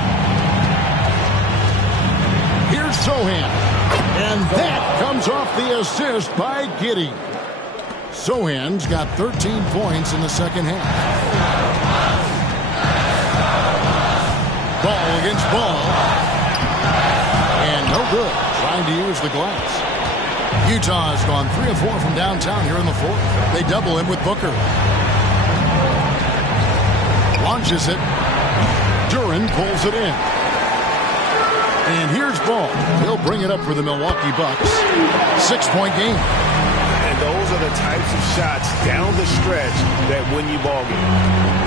Here's Sohan. And that comes off the assist by Giddey. Sohan's got 13 points in the second half. Ball against Ball. And no good. Trying to use the glass. Utah has gone 3 of 4 from downtown here in the fourth. They double him with Booker. Launches it. Duran pulls it in. And here's Ball. He'll bring it up for the Milwaukee Bucks. 6-point game. And those are the types of shots down the stretch that win you ball games.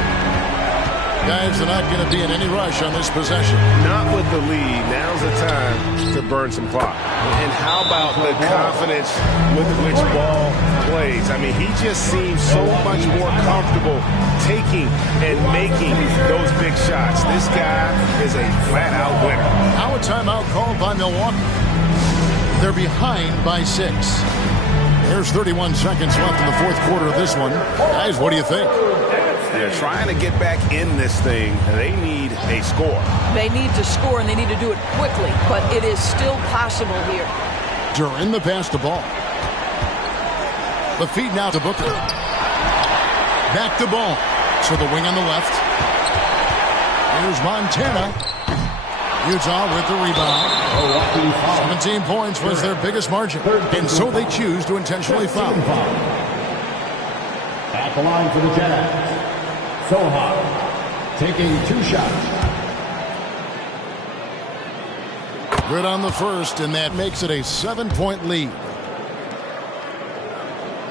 Guys are not going to be in any rush on this possession. Not with the lead. Now's the time to burn some clock. And how about the confidence with which Ball plays? I mean, he just seems so much more comfortable taking and making those big shots. This guy is a flat-out winner. Now a timeout called by Milwaukee. They're behind by 6. There's 31 seconds left in the fourth quarter of this one. Guys, what do you think? They're trying to get back in this thing. They need a score. They need to score, and they need to do it quickly, but it is still possible here. Duran the pass to Ball. The feed now to Booker. Back to Ball. To the wing on the left. Here's Montana. Utah with the rebound. 17 points was their biggest margin, and so they choose to intentionally foul. At the line for the Jazz, Soha taking 2 shots. Good on the first, and that makes it a 7-point lead.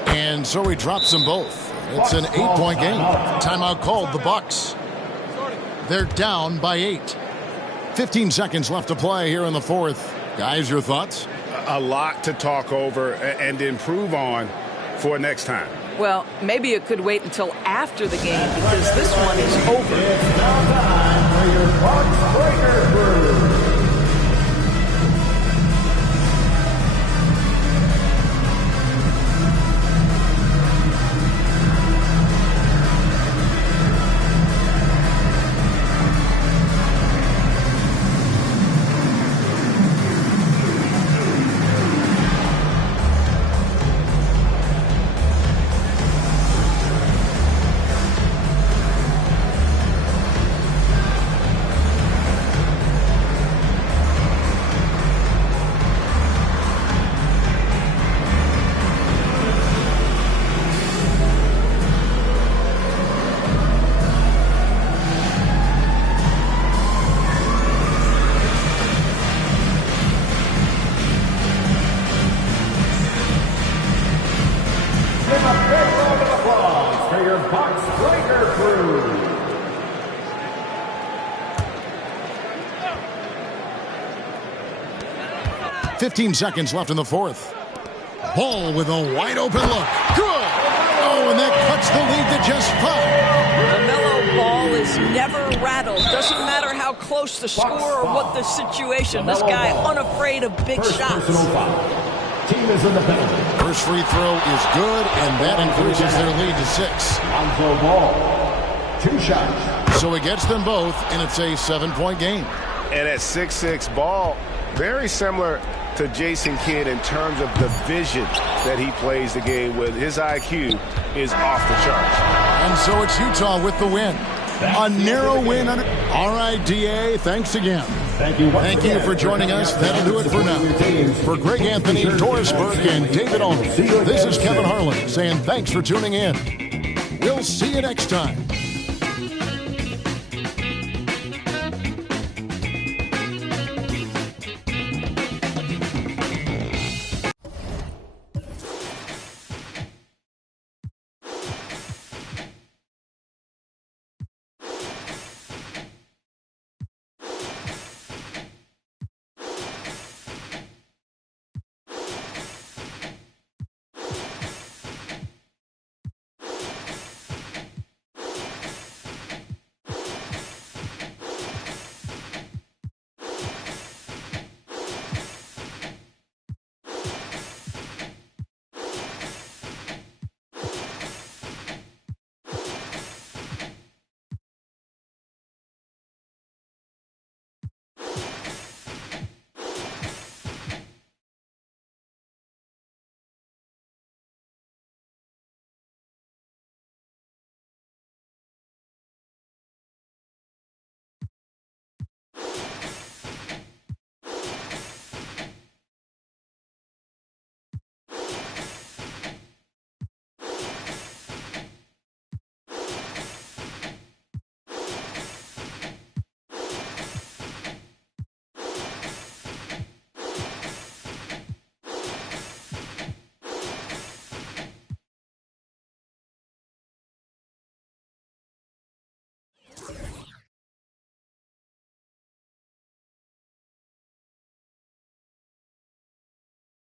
And so he drops them both. It's an 8-point game. Timeout called the Bucks. They're down by 8. 15 seconds left to play here in the fourth. Guys, your thoughts? A lot to talk over and improve on for next time. Well, maybe it could wait until after the game because this one is over. It's now time for your Bucks Breaker Crew. Give a big round of applause for your Bucks Breaker Crew. – 15 seconds left in the fourth. Ball with a wide open look. Good. Oh, and that cuts the lead to just 5. The mellow ball is never rattled. Doesn't matter how close the score or what the situation. This guy unafraid of big shots. Team is in the penalty. First free throw is good, and that increases their lead to 6. Lonzo Ball, 2 shots. So he gets them both, and it's a 7-point game. And at 6'6", Ball, very similar to Jason Kidd in terms of the vision that he plays the game with. His IQ is off the charts. And so it's Utah with the win. A narrow win. All right, DA, thanks again. Thank you for joining us. That'll do it for now. For Greg Anthony, Doris Burke, and David Olney, this is Kevin Harlan saying thanks for tuning in. We'll see you next time.